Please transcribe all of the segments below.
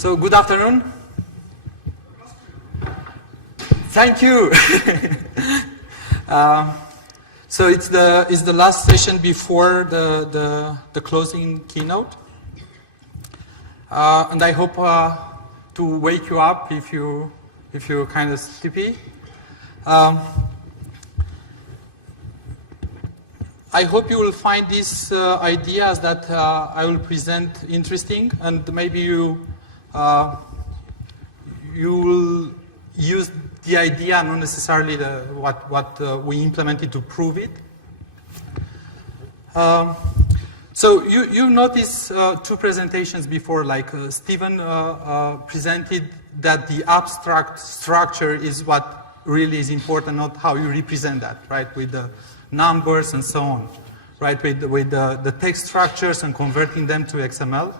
So good afternoon. Thank you. So it's the last session before the closing keynote, and I hope to wake you up if you're kind of sleepy. I hope you will find these ideas that I will present interesting, and maybe you will use the idea, not necessarily what we implemented to prove it. So you noticed two presentations before, like Stephen presented that the abstract structure is what really is important, not how you represent that, right, with the numbers and so on, right, with the text structures and converting them to XML.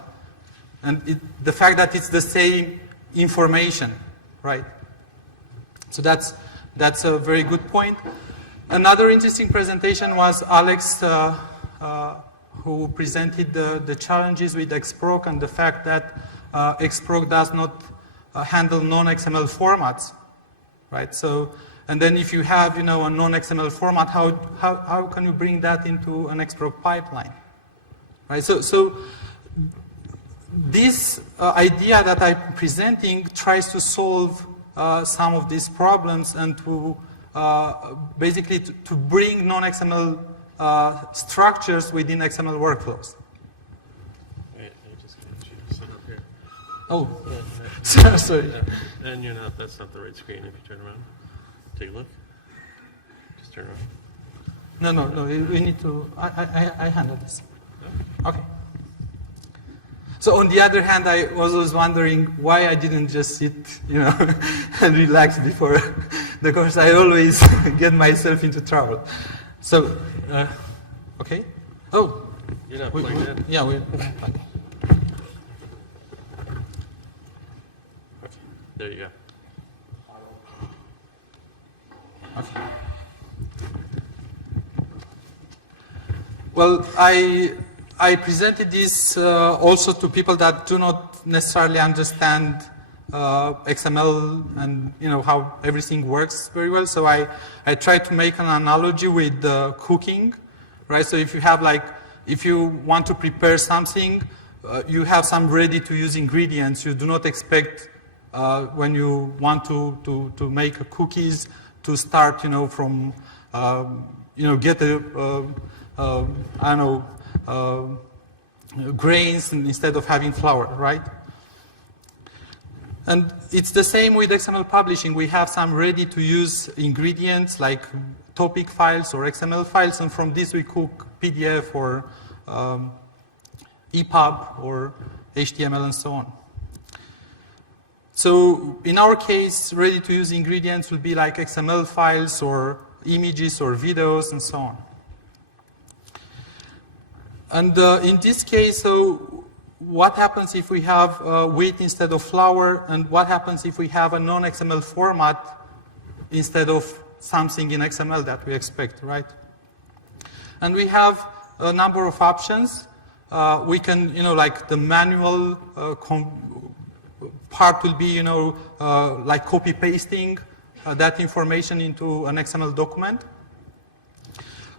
And the fact that it's the same information, right? So that's a very good point. Another interesting presentation was Alex, who presented the challenges with XPrague and the fact that XPrague does not handle non-XML formats, right? So, and then if you have, a non-XML format, how can you bring that into an XPrague pipeline, right? So this idea that I'm presenting tries to solve some of these problems and to basically to bring non-XML structures within XML workflows. Wait, I just got you to sit up here. Oh, Yeah, sorry. And that's not the right screen if you turn around. Take a look. Just turn around. No, we need to, I handle this. Okay. So on the other hand, I was always wondering why I didn't just sit, and relax before the course. I always get myself into trouble. So, okay. Oh. You're not plugged in? Yeah, we're plugged. Okay, there you go. Okay. Well, I presented this also to people that do not necessarily understand XML and how everything works very well. So I tried to make an analogy with cooking, right? So if you have if you want to prepare something, you have some ready-to-use ingredients. You do not expect when you want to make cookies to start, from get I don't know. Grains instead of having flour, right? And it's the same with XML publishing. We have some ready-to-use ingredients like topic files or XML files, and from this we cook PDF or EPUB or HTML and so on. So in our case, ready-to-use ingredients will be like XML files or images or videos and so on. And in this case, so what happens if we have wheat instead of flour, and what happens if we have a non-XML format instead of something in XML that we expect, right? And we have a number of options. We can, like the manual part will be, like copy-pasting that information into an XML document.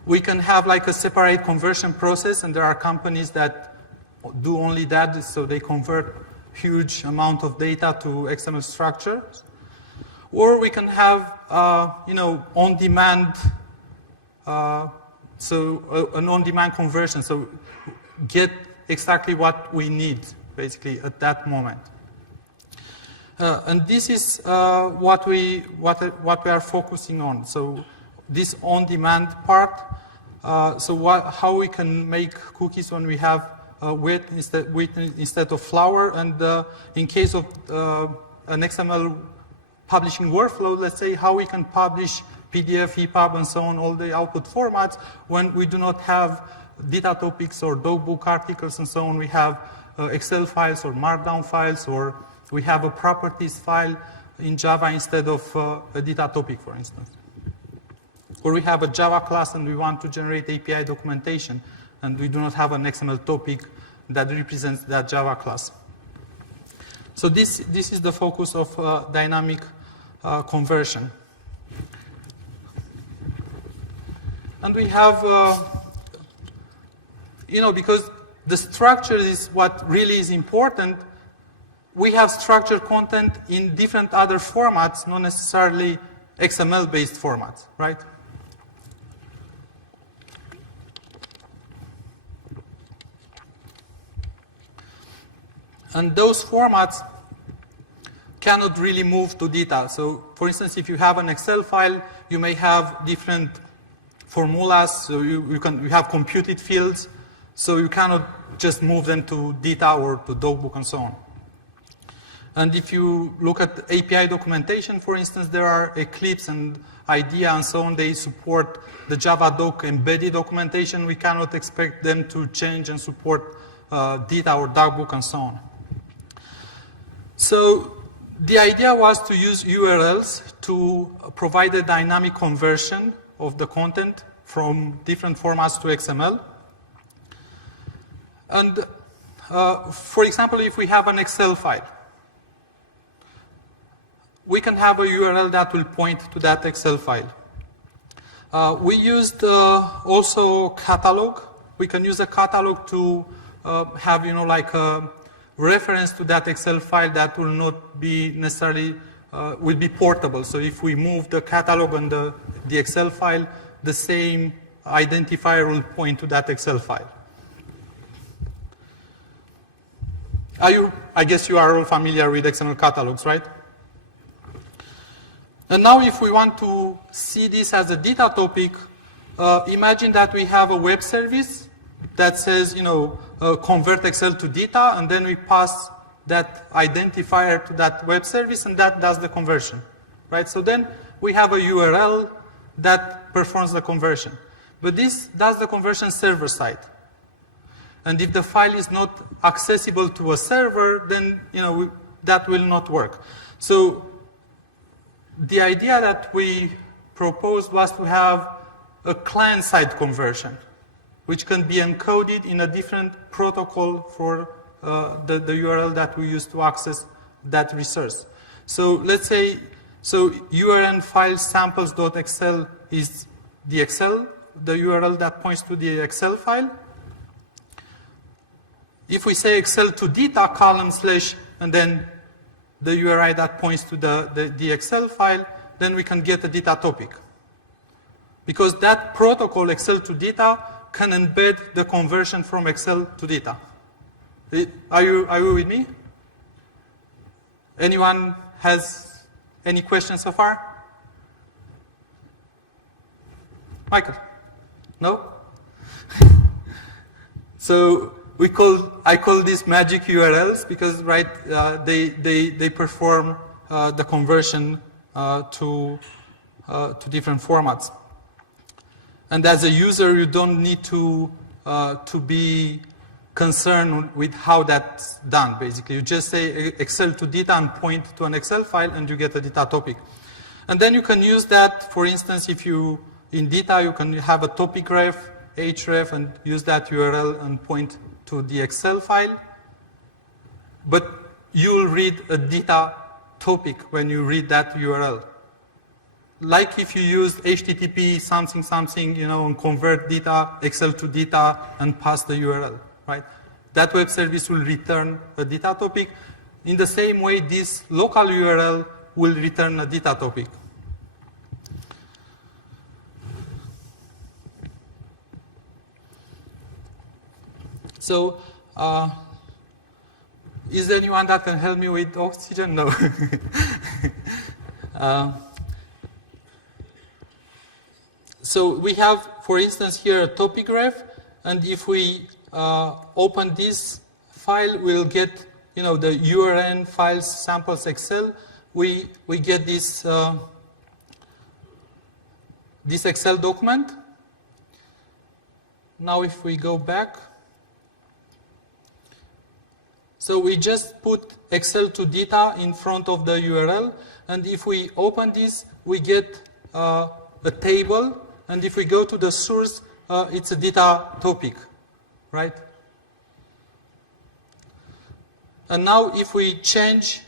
We can have like a separate conversion process, and there are companies that do only that, so they convert huge amount of data to XML structures. Or we can have, on-demand, an on-demand conversion, so get exactly what we need, basically, at that moment. And this is what we are focusing on. So this on-demand part. How we can make cookies when we have wheat instead of flour, and in case of an XML publishing workflow, let's say how we can publish PDF, EPUB, and so on, all the output formats when we do not have data topics or dogbook articles and so on. We have Excel files or Markdown files, or we have a properties file in Java instead of a data topic, for instance. Or we have a Java class and we want to generate API documentation, and we do not have an XML topic that represents that Java class. So this is the focus of dynamic conversion. And we have, because the structure is what really is important, we have structured content in different other formats, not necessarily XML-based formats, right? And those formats cannot really move to data. So, for instance, if you have an Excel file, you may have different formulas, so you have computed fields, so you cannot just move them to data or to dogbook and so on. And if you look at API documentation, for instance, there are Eclipse and IDEA and so on. They support the Java doc embedded documentation. We cannot expect them to change and support data or dogbook and so on. So the idea was to use URLs to provide a dynamic conversion of the content from different formats to XML. And for example, if we have an Excel file, we can have a URL that will point to that Excel file. We used also catalog. We can use a catalog to have, like a reference to that Excel file that will not be necessarily, will be portable. So if we move the catalog and the Excel file, the same identifier will point to that Excel file. I guess you are all familiar with XML catalogs, right? And now if we want to see this as a data topic, imagine that we have a web service that says, convert Excel to data, and then we pass that identifier to that web service, and that does the conversion, right? So then we have a URL that performs the conversion. But this does the conversion server-side. And if the file is not accessible to a server, then that will not work. So the idea that we proposed was to have a client-side conversion, which can be encoded in a different protocol for the URL that we use to access that resource. So let's say, URL file samples.excel is the Excel, the URL that points to the Excel file. If we say Excel to data column / and then the URI that points to the Excel file, then we can get a data topic. Because that protocol, Excel to data, can embed the conversion from Excel to data. Are you with me? Anyone has any questions so far? Michael? No? So I call these magic URLs because, right, they perform the conversion to different formats. And as a user, you don't need to be concerned with how that's done, basically. You just say Excel to data and point to an Excel file, and you get a data topic. And then you can use that, for instance, if in data, you can have a topic ref, href, and use that URL and point to the Excel file. But you'll read a data topic when you read that URL. Like if you use HTTP something, and convert data, Excel to data, and pass the URL, right? That web service will return a data topic. In the same way, this local URL will return a data topic. So, is there anyone that can help me with oxygen? No. So we have, for instance, here a topic ref, and if we open this file, we'll get, the URN files samples Excel. We get this this Excel document. Now, if we go back, so we just put Excel to data in front of the URL, and if we open this, we get a table. And if we go to the source, it's a data topic, right? And now if we change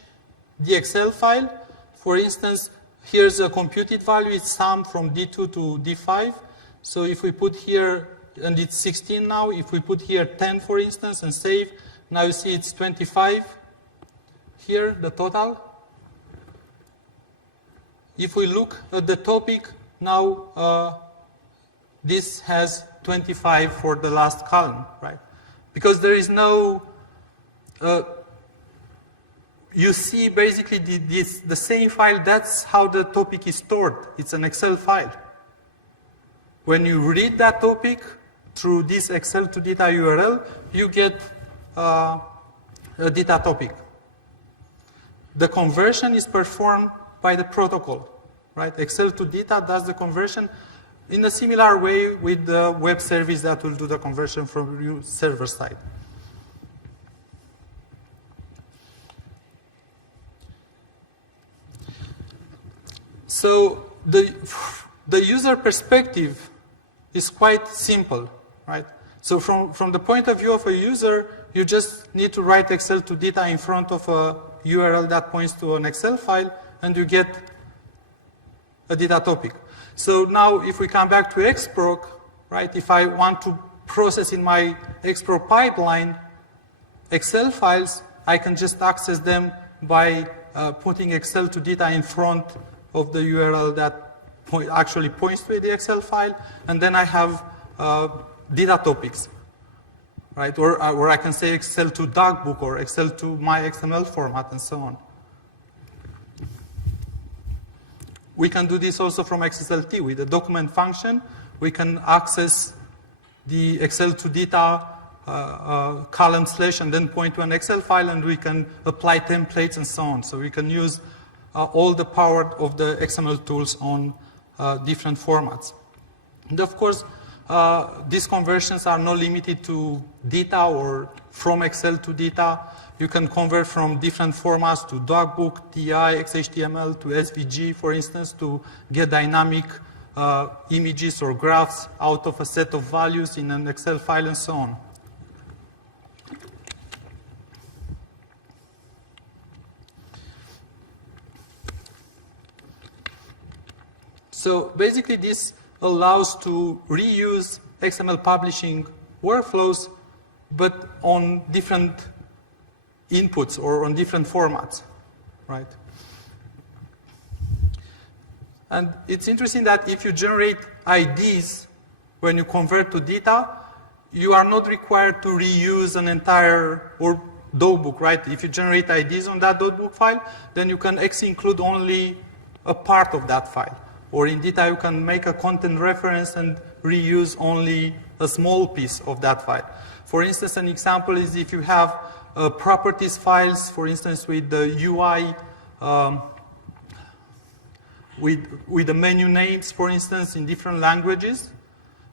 the Excel file, for instance, here's a computed value, it's summed from D2 to D5. So if we put here, and it's 16 now, if we put here 10, for instance, and save, now you see it's 25 here, the total. If we look at the topic, now this has 25 for the last column, right? Because there is no, you see basically the same file, that's how the topic is stored. It's an Excel file. When you read that topic through this Excel to data URL, you get a data topic. The conversion is performed by the protocol, right? Excel to data does the conversion in a similar way with the web service that will do the conversion from your server side. So the user perspective is quite simple, right? So from the point of view of a user, you just need to write Excel to data in front of a URL that points to an Excel file, and you get a data topic. So now if we come back to XPrague, right, if I want to process in my XPrague pipeline Excel files, I can just access them by putting Excel to data in front of the URL that actually points to the Excel file, and then I have data topics, right? Or I can say Excel to dogbook or Excel to my XML format and so on. We can do this also from XSLT. With the document function, we can access the Excel to data column slash and then point to an Excel file, and we can apply templates and so on. So we can use all the power of the XML tools on different formats. And of course, these conversions are not limited to data or from Excel to data. You can convert from different formats to dogbook, TI, XHTML, to SVG, for instance, to get dynamic images or graphs out of a set of values in an Excel file and so on. So basically this allows to reuse XML publishing workflows, but on different inputs or on different formats, right? And it's interesting that if you generate IDs when you convert to data, you are not required to reuse an entire or dogbook, right? If you generate IDs on that dogbook file, then you can include only a part of that file. Or in data, you can make a content reference and reuse only a small piece of that file. For instance, an example is if you have properties files, for instance, with the UI, with the menu names, for instance, in different languages,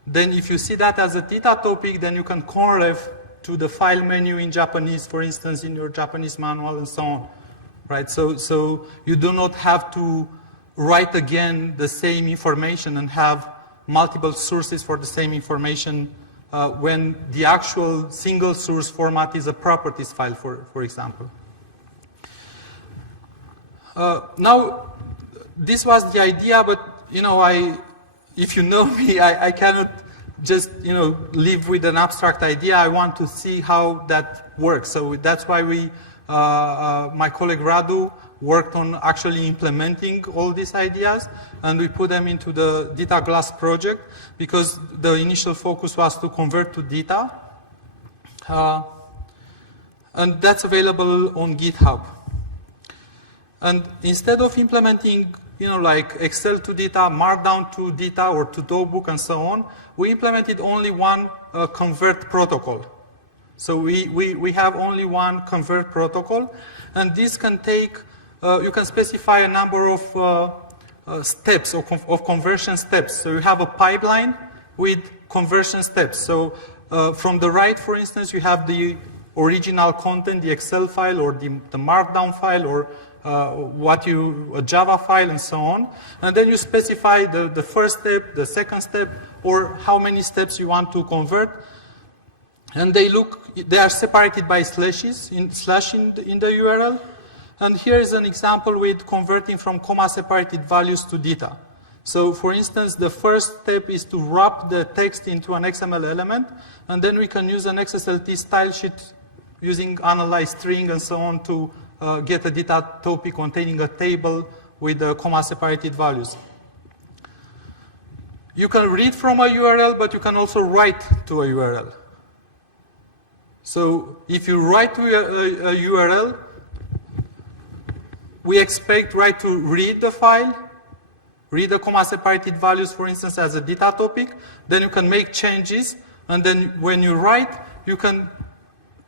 then if you see that as a data topic, then you can correlate to the file menu in Japanese, for instance, in your Japanese manual and so on, right? So you do not have to write again the same information and have multiple sources for the same information when the actual single source format is a properties file, for example. Now, this was the idea, but if you know me, I cannot just live with an abstract idea. I want to see how that works. So that's why my colleague Radu worked on actually implementing all these ideas, and we put them into the Data Glass project because the initial focus was to convert to data. And that's available on GitHub. And instead of implementing, like Excel to data, Markdown to data, or to dogbook and so on, we implemented only one convert protocol. So we have only one convert protocol, and this can take, you can specify a number of steps, of conversion steps. So you have a pipeline with conversion steps. So from the right, for instance, you have the original content, the Excel file, or the Markdown file, or a Java file, and so on. And then you specify the first step, the second step, or how many steps you want to convert. And they are separated by slashes in the URL. And here is an example with converting from comma-separated values to data. So for instance, the first step is to wrap the text into an XML element, and then we can use an XSLT style sheet using analyze string and so on to get a data topic containing a table with comma-separated values. You can read from a URL, but you can also write to a URL. So if you write to a URL, we expect to read the file, read the comma-separated values, for instance, as a data topic. Then you can make changes, and then when you write, you can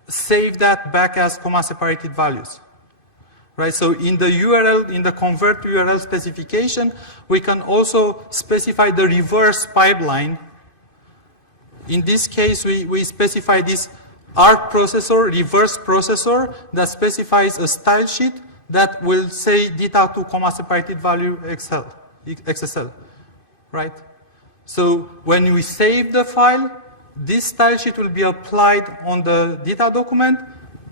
save that back as comma-separated values. Right? So in the URL, in the convert URL specification, we can also specify the reverse pipeline. In this case, we specify this ART processor, reverse processor, that specifies a style sheet that will say data to comma-separated value XSL, right? So when we save the file, this style sheet will be applied on the data document,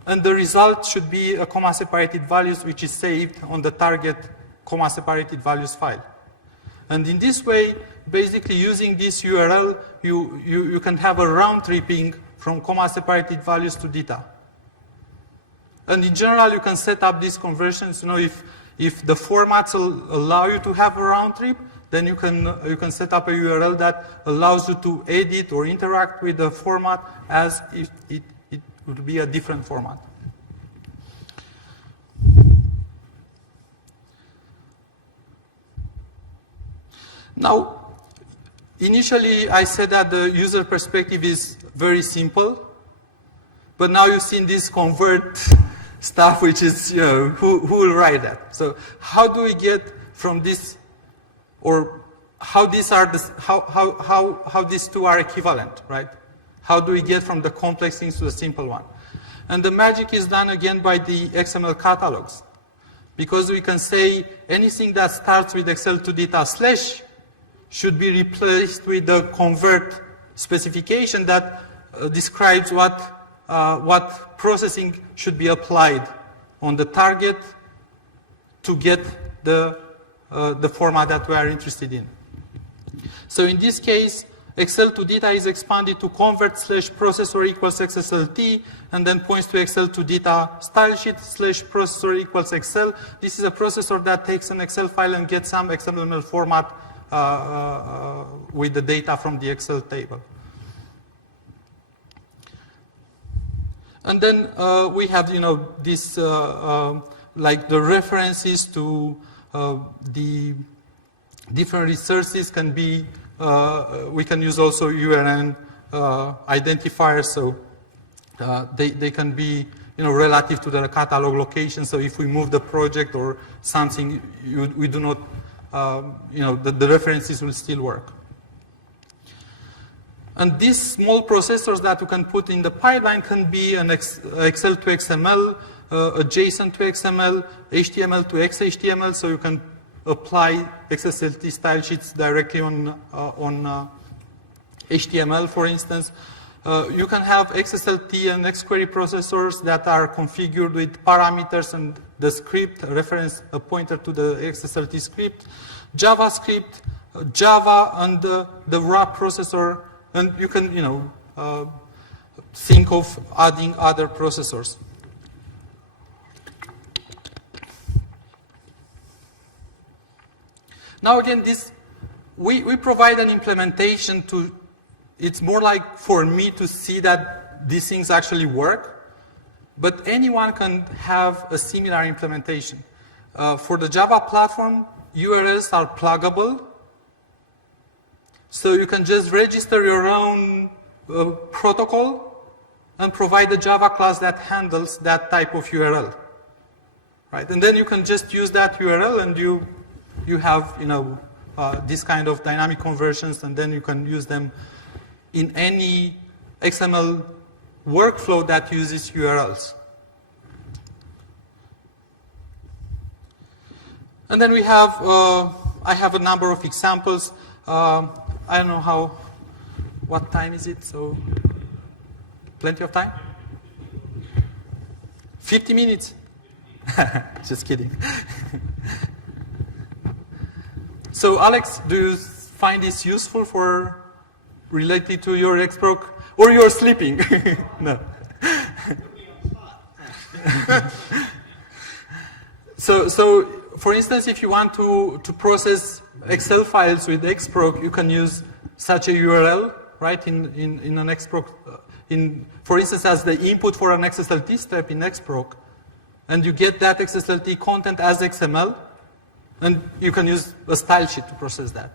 and the result should be a comma-separated values, which is saved on the target comma-separated values file. And in this way, basically using this URL, you can have a round-tripping from comma-separated values to data. And in general, you can set up these conversions. If the formats allow you to have a round trip, then you can set up a URL that allows you to edit or interact with the format as if it would be a different format. Now, initially I said that the user perspective is very simple, but now you've seen this convert stuff, which is, who will write that? So how do we get from this, or how these two are equivalent, right? How do we get from the complex things to the simple one? And the magic is done again by the XML catalogs. Because we can say anything that starts with Excel to data slash should be replaced with the convert specification that describes what processing should be applied on the target to get the format that we are interested in. So in this case, Excel to data is expanded to convert slash processor equals XSLT, and then points to Excel to data style sheet slash processor equals Excel. This is a processor that takes an Excel file and gets some XML format with the data from the Excel table. And then we have, this, like the references to the different resources can be, we can use also URN identifiers, so they can be, relative to the catalog location. So if we move the project or something, we do not, the references will still work. And these small processors that you can put in the pipeline can be an Excel to XML, a JSON to XML, HTML to XHTML, so you can apply XSLT style sheets directly on HTML, for instance. You can have XSLT and XQuery processors that are configured with parameters and the script, a pointer to the XSLT script, JavaScript, Java, and the wrap processor. And you can, think of adding other processors. Now again, we provide an implementation to, it's more like for me to see that these things actually work, but anyone can have a similar implementation. For the Java platform, URLs are pluggable. So you can just register your own protocol and provide a Java class that handles that type of URL, right? And then you can just use that URL, and you have this kind of dynamic conversions, and then you can use them in any XML workflow that uses URLs. And then we have, I have a number of examples. I don't know what time is it, so Plenty of time? 50 minutes? Just kidding. So Alex, do you find this useful for related to your XProc, or you're sleeping? No. So for instance, if you want to process Excel files with XProc, you can use such a URL, right, in an XProc, for instance, as the input for an XSLT step in XProc, and you get that XSLT content as XML, and you can use a style sheet to process that.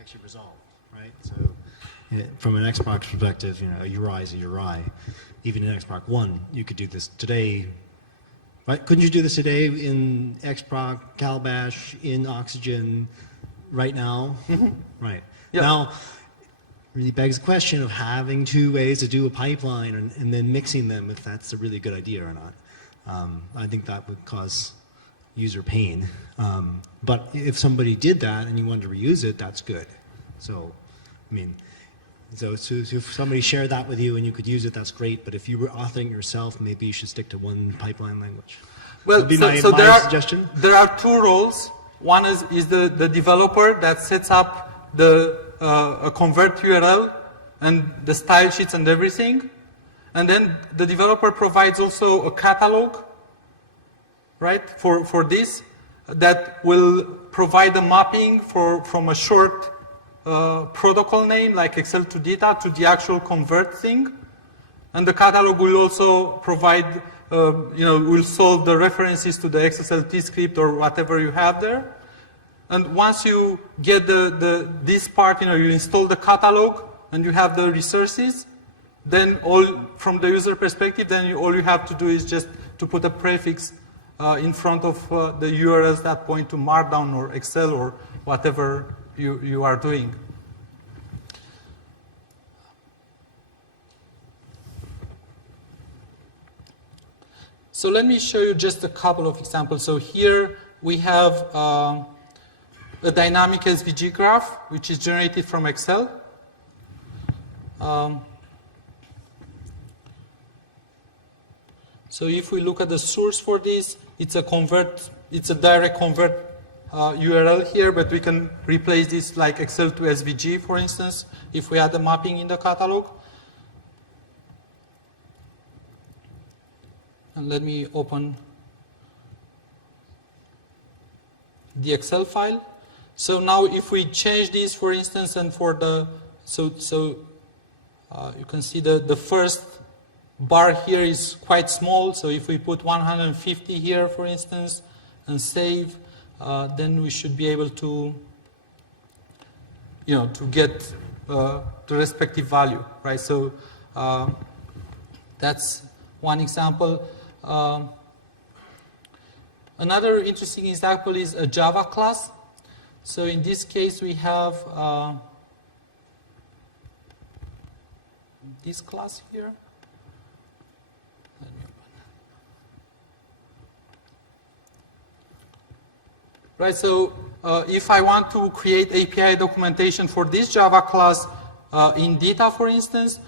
Actually resolved, right? So from an XProc perspective, a URI is a URI. Even in XProc 1, you could do this today. Right? Couldn't you do this today in XProc, Calabash, in Oxygen, right now? Mm-hmm. Right. Yep. Now, really begs the question of having two ways to do a pipeline and then mixing them, if that's a really good idea or not. I think that would cause user pain. But if somebody did that and you wanted to reuse it, that's good. So, I mean, so if somebody shared that with you and you could use it, that's great. But if you were authoring yourself, maybe you should stick to one pipeline language. Well, that would be my suggestion. There are two roles. One is the developer that sets up a convert URL and the style sheets and everything. And then the developer provides also a catalog, right, for this, that will provide a mapping from a short protocol name like Excel to data to the actual convert thing. And the catalog will also provide, will solve the references to the XSLT script or whatever you have there. And once you get this part, you install the catalog and you have the resources, then from the user perspective, then all you have to do is just to put a prefix in front of the URLs that point to Markdown or Excel or whatever you are doing. So let me show you just a couple of examples. So here we have a dynamic SVG graph, which is generated from Excel. So if we look at the source for this, it's a direct convert URL here, but we can replace this like Excel to SVG, for instance, if we add the mapping in the catalog. And let me open the Excel file. So now if we change this, for instance, and for the, you can see the first bar here is quite small. So if we put 150 here, for instance, and save, then we should be able to, to get the respective value, right? So that's one example. Another interesting example is a Java class. So in this case, we have this class here. Right, so if I want to create API documentation for this Java class in data, for instance,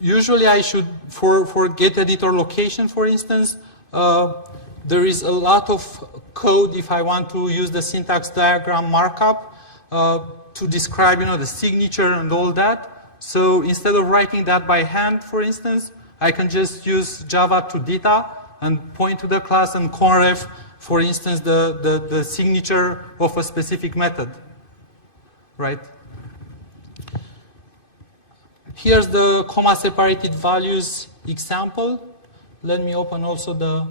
usually I should, for get editor location, for instance, there is a lot of code if I want to use the syntax diagram markup to describe, the signature and all that. So instead of writing that by hand, for instance, I can just use Java to data and point to the class and conref, for instance, the signature of a specific method, right? Here's the comma-separated values example. Let me open also the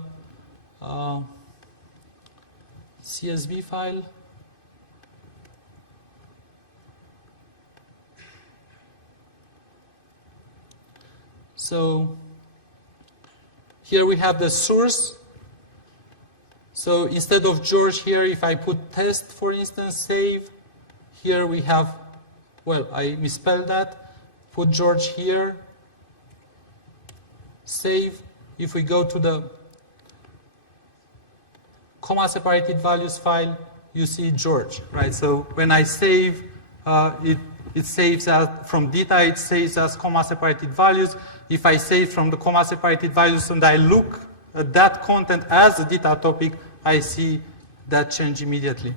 CSV file. So here we have the source. So instead of George here, if I put test, for instance, save, here we have, well, I misspelled that. Put George here, save. If we go to the comma-separated values file, you see George, right? So when I save, it saves as, from data, it saves as comma-separated values. If I save from the comma-separated values and I look at that content as a data topic, I see that change immediately.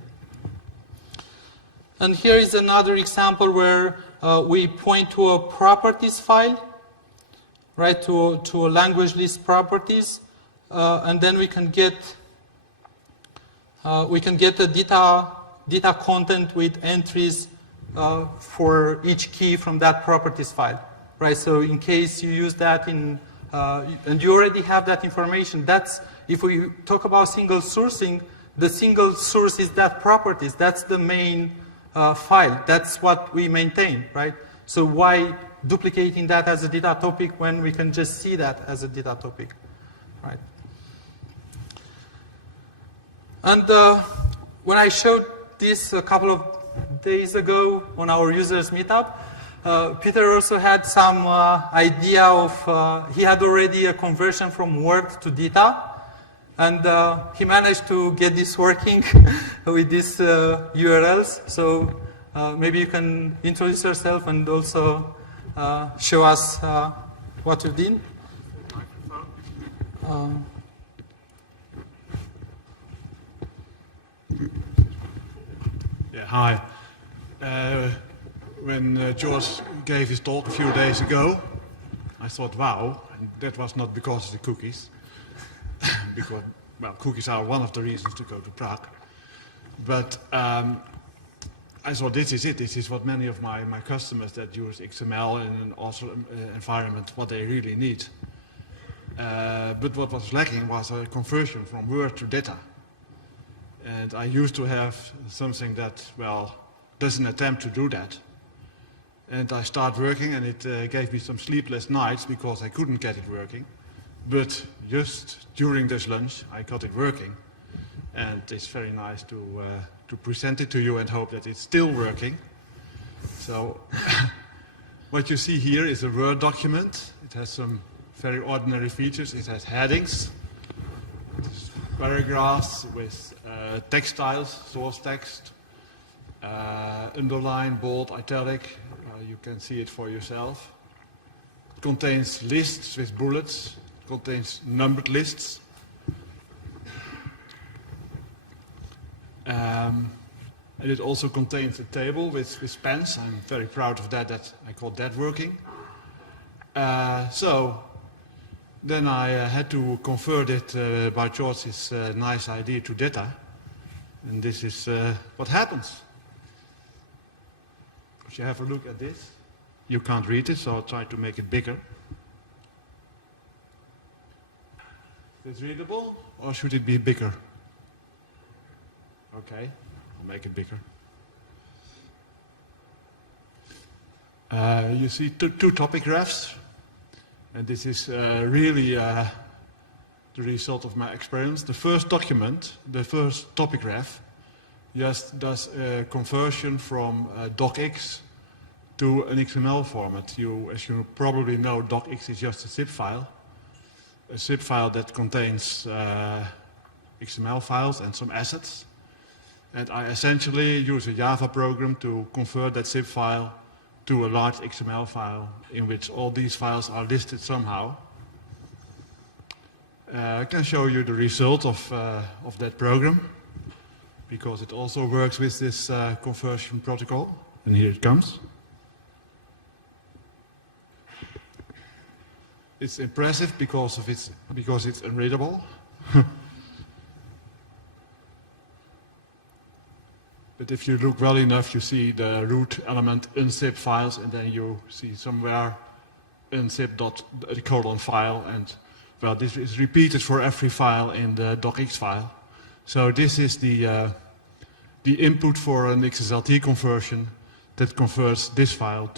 And here is another example where we point to a properties file, right, to a language list properties, and then we can get the data content with entries for each key from that properties file, right? So in case you use that in, and you already have that information, that's, if we talk about single sourcing, the single source is that properties, that's the main file, that's what we maintain, right? So why duplicating that as a data topic when we can just see that as a data topic, right? And when I showed this a couple of days ago on our users meetup, Peter also had some idea of, he had already a conversion from Word to data, and he managed to get this working with these URLs. So maybe you can introduce yourself and also show us what you did. Yeah, hi. When George gave his talk a few days ago, I thought, wow, and that was not because of the cookies. Because, well, cookies are one of the reasons to go to Prague. But I thought, this is it. This is what many of my customers that use XML in an awesome environment, what they really need. But what was lacking was a conversion from Word to data. And I used to have something that, well, does an attempt to do that. And I started working, and it gave me some sleepless nights because I couldn't get it working. But just during this lunch, I got it working. And it's very nice to present it to you and hope that it's still working. So what you see here is a Word document. It has some very ordinary features. It has headings, paragraphs with text styles, source text, underline, bold, italic. You can see it for yourself. It contains lists with bullets. It contains numbered lists. And it also contains a table with spans. I'm very proud of that I got that working. So then I had to convert it by George's nice idea to data. And this is what happens. If you have a look at this, you can't read it, so I'll try to make it bigger. Is it readable, or should it be bigger? Okay, I'll make it bigger. You see two topic graphs, and this is really the result of my experience. The first document, the first topic graph, just does a conversion from docx to an XML format. As you probably know, docx is just a zip file that contains XML files and some assets. And I essentially use a Java program to convert that zip file to a large XML file in which all these files are listed somehow. I can show you the result of that program, because it also works with this conversion protocol. And here it comes. It's impressive because it's unreadable. But if you look well enough, you see the root element unzip files, and then you see somewhere unzip.file, and well, this is repeated for every file in the docx file. So this is the input for an XSLT conversion that converts this file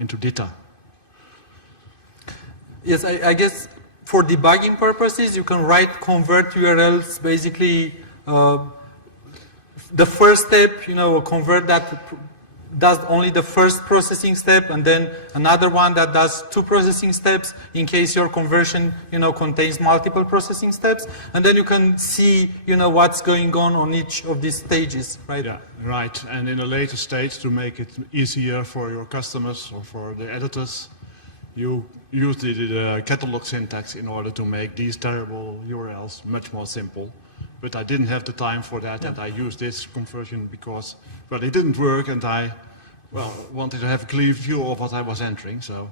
into data. Yes, I guess for debugging purposes, you can write convert URLs. Basically, the first step, convert that does only the first processing step, and then another one that does 2 processing steps in case your conversion, contains multiple processing steps. And then you can see, what's going on each of these stages, right? Yeah, right. And in a later stage, to make it easier for your customers or for the editors, you use the catalog syntax in order to make these terrible URLs much more simple. But I didn't have the time for that, and I used this conversion because, well, it didn't work, and I, wanted to have a clear view of what I was entering. So,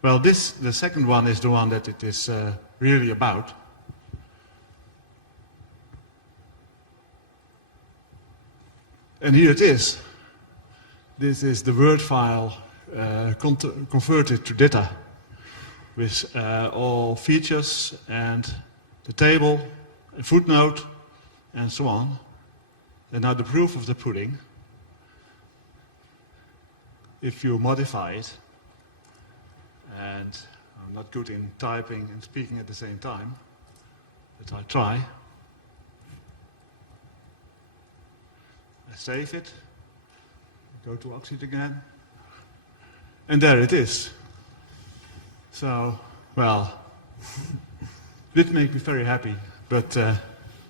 well, the second one is the one that it is really about. And here it is. This is the Word file converted to data with all features and the table, a footnote, and so on. And now the proof of the pudding, if you modify it, and I'm not good in typing and speaking at the same time, but I try. I save it, go to Oxid again, and there it is. So, well, it made me very happy, but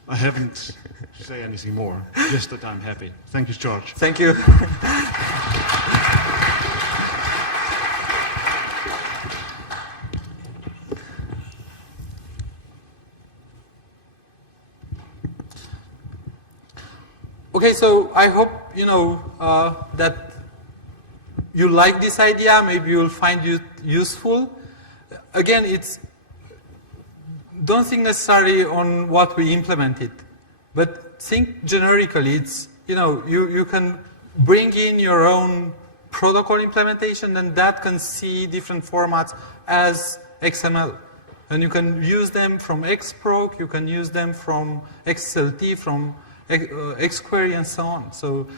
I haven't say anything more, just that I'm happy. Thank you, George. Thank you. Okay, so I hope that you like this idea. Maybe you'll find it useful. Again, don't think necessarily on what we implemented, but think generically. It's you can bring in your own protocol implementation, and that can see different formats as XML, and you can use them from XProc, you can use them from XSLT, from XQuery, and so on. So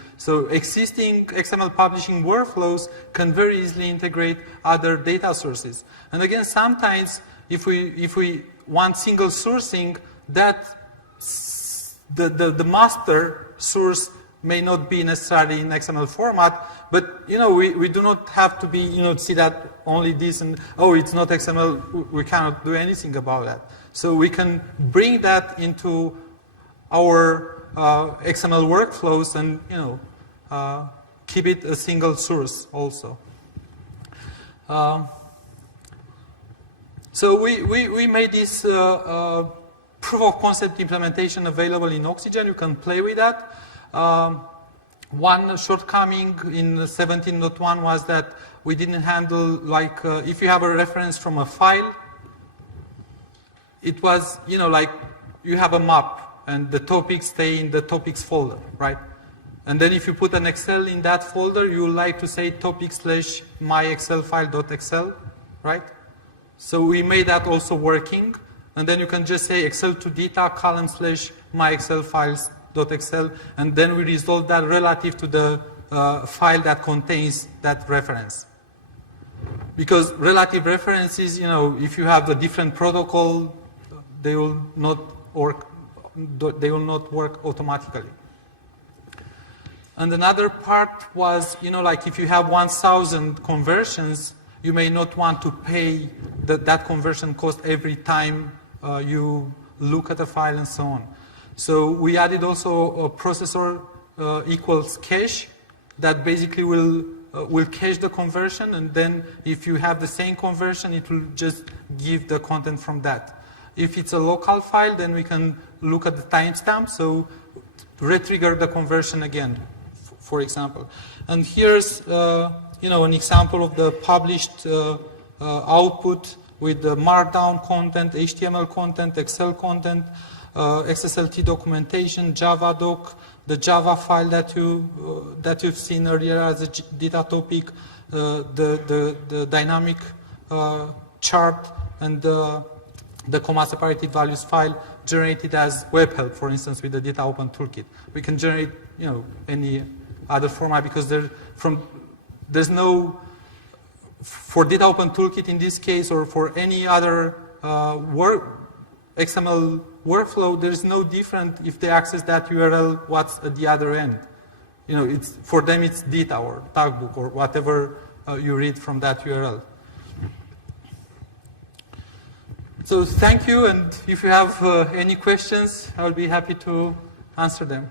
existing XML publishing workflows can very easily integrate other data sources. And again, sometimes if we want single sourcing, that the master source may not be necessarily in XML format, but we do not have to be see that only this and it's not XML, we cannot do anything about that. So we can bring that into our XML workflows and keep it a single source also. So we made this proof of concept implementation available in Oxygen. You can play with that. One shortcoming in 17.1 was that we didn't handle, if you have a reference from a file, it was, like you have a map and the topics stay in the topics folder, right? And then if you put an Excel in that folder, you would like to say topic/myexcelfile.excel, right? So we made that also working. And then you can just say Excel to data column/myexcelfiles.excel, and then we resolve that relative to the file that contains that reference. Because relative references, if you have a different protocol, they will not work automatically. And another part was, like if you have 1,000 conversions, you may not want to pay that conversion cost every time you look at a file and so on. So we added also a processor equals cache that basically will cache the conversion, and then if you have the same conversion, it will just give the content from that. If it's a local file, then we can look at the timestamp, so retrigger the conversion again, for example. And here's an example of the published output with the Markdown content, HTML content, Excel content, XSLT documentation, Java doc, the Java file that you've seen earlier as a data topic, the dynamic chart, and the comma separated values file generated as web help, for instance, with the Data Open Toolkit. We can generate, any other format because there's no, for Data Open Toolkit in this case, or for any other XML workflow, there's no different if they access that URL, what's at the other end. you know, it's, for them it's data or tagbook or whatever you read from that URL. So thank you, and if you have any questions, I'll be happy to answer them.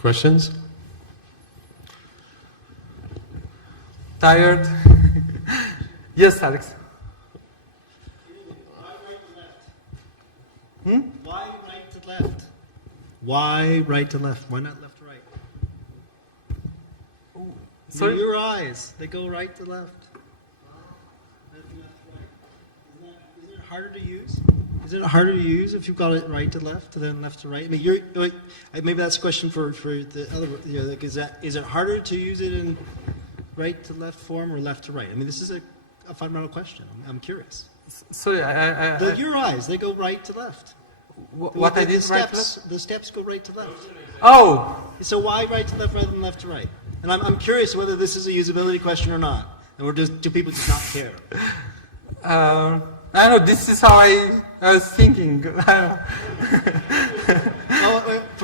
Questions? Tired? Yes, Alex. Why right to left? Why right to left? Why not left to right? Sorry? Your eyes, they go right to left. Left to right. Isn't it harder to use? Is it harder to use if you've got it right to left than left to right? I mean, maybe that's a question for the other. You know, like, is it harder to use it in right to left form or left to right? I mean, this is a fundamental question. I'm curious. Sorry, Your eyes, they go right to left. what I did right to left? The steps go right to left. Oh! So why right to left rather than left to right? And I'm curious whether this is a usability question or not. Or do people just not care? I don't know, this is how I was thinking. For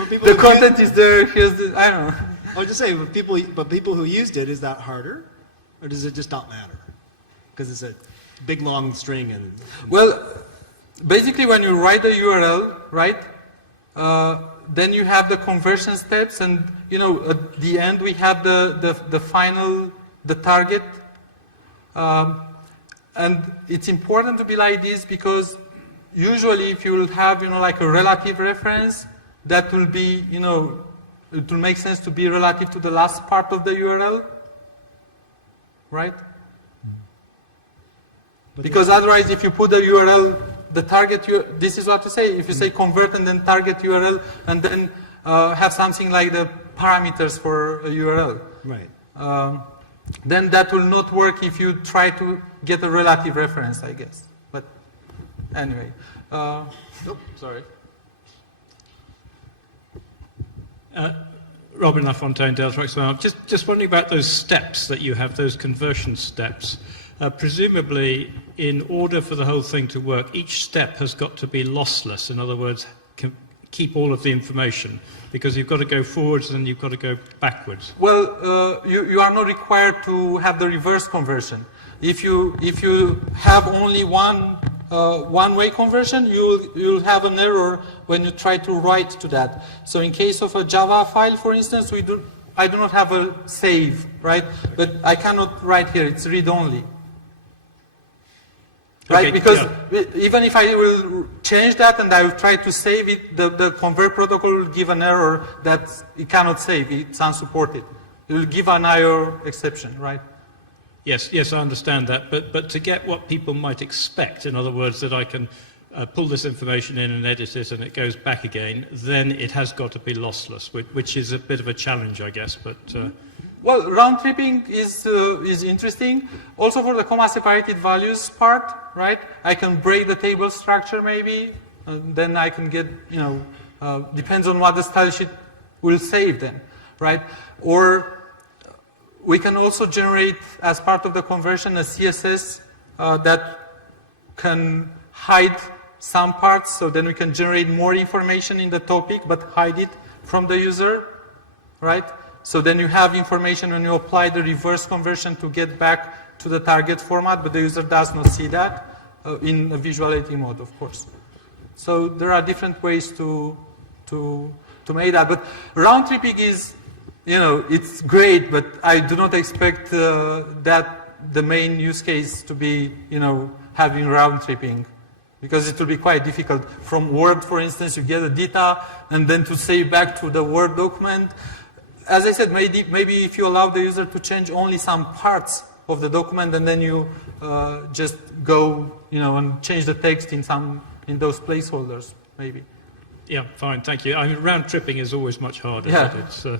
people The who content is there, here's the, I don't know. I was just saying, but people who used it, is that harder? Or does it just not matter? Because it's a big long string and... Well, basically when you write a URL, right, then you have the conversion steps, and you know, at the end we have the final, the target. And it's important to be like this because usually if you will have, you know, like a relative reference, that will be, you know, it will make sense to be relative to the last part of the URL, right? Because otherwise, if you put the URL, the target, this is what you say. If you say convert and then target URL, and then have something like the parameters for a URL. Right. Then that will not work if you try to get a relative reference, I guess. But anyway. Sorry. Robin Lafontaine, Delta XML. Just wondering about those steps that you have, those conversion steps. Presumably, in order for the whole thing to work, each step has got to be lossless. In other words, keep all of the information, because you've got to go forwards and you've got to go backwards. Well, you are not required to have the reverse conversion. If you have only one-way conversion, you'll have an error when you try to write to that. So in case of a Java file, for instance, I do not have a save, right? But I cannot write here, it's read-only. Right, okay, because yeah. even if I will change that and I will try to save it, the convert protocol will give an error that it cannot save, it's unsupported. It will give an IO exception, right? Yes, I understand that, but to get what people might expect, in other words, that I can pull this information in and edit it and it goes back again, then it has got to be lossless, which is a bit of a challenge, I guess, but... Well, round-tripping is interesting. Also for the comma-separated values part, right? I can break the table structure maybe, and then I can get, you know, depends on what the style sheet will save then, right? Or we can also generate, as part of the conversion, a CSS that can hide some parts, so then we can generate more information in the topic, but hide it from the user, right? So then you have information when you apply the reverse conversion to get back to the target format, but the user does not see that in a visuality mode, of course. So there are different ways to make that. But round-tripping is, you know, it's great, but I do not expect that the main use case to be, you know, having round-tripping, because it will be quite difficult. From Word, for instance, you get the data, and then to save back to the Word document. As I said, maybe if you allow the user to change only some parts of the document, and then you just go, you know, and change the text in those placeholders, maybe. Yeah, fine, thank you. I mean, round-tripping is always much harder. Yeah.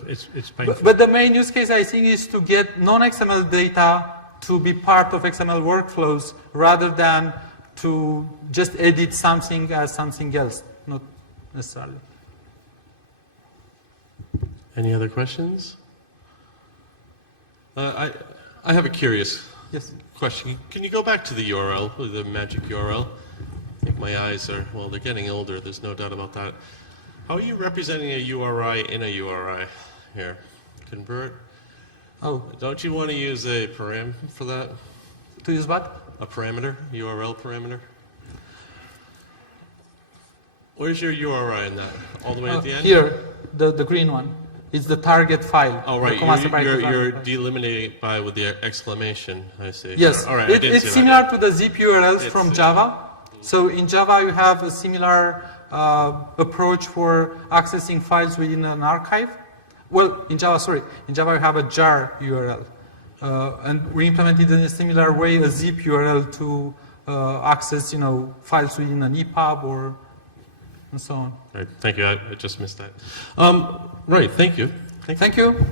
It's painful. But the main use case, I think, is to get non-XML data to be part of XML workflows, rather than to just edit something as something else, not necessarily. Any other questions? I have a curious Yes. Question. Can you go back to the URL, the magic URL? I think my eyes are, well, they're getting older. There's no doubt about that. How are you representing a URI in a URI here? Convert? Oh, Don't you want to use a param for that? to use what? A parameter? URL parameter? Where's your URI in that? All the way at the end? Here, the green one. It's the target file. Oh, the right. comma separated You're target file. delimiting it by with the exclamation, I see. Yes. All right. I didn't It's see that. similar to the zip URLs It's- from Java. So in Java, you have a similar approach for accessing files within an archive. Well, in Java, in Java you have a jar URL. And we implemented in a similar way a zip URL to access, files within an EPUB or and so on. Right. Thank you. I just missed that. Right. Thank you. Thank you.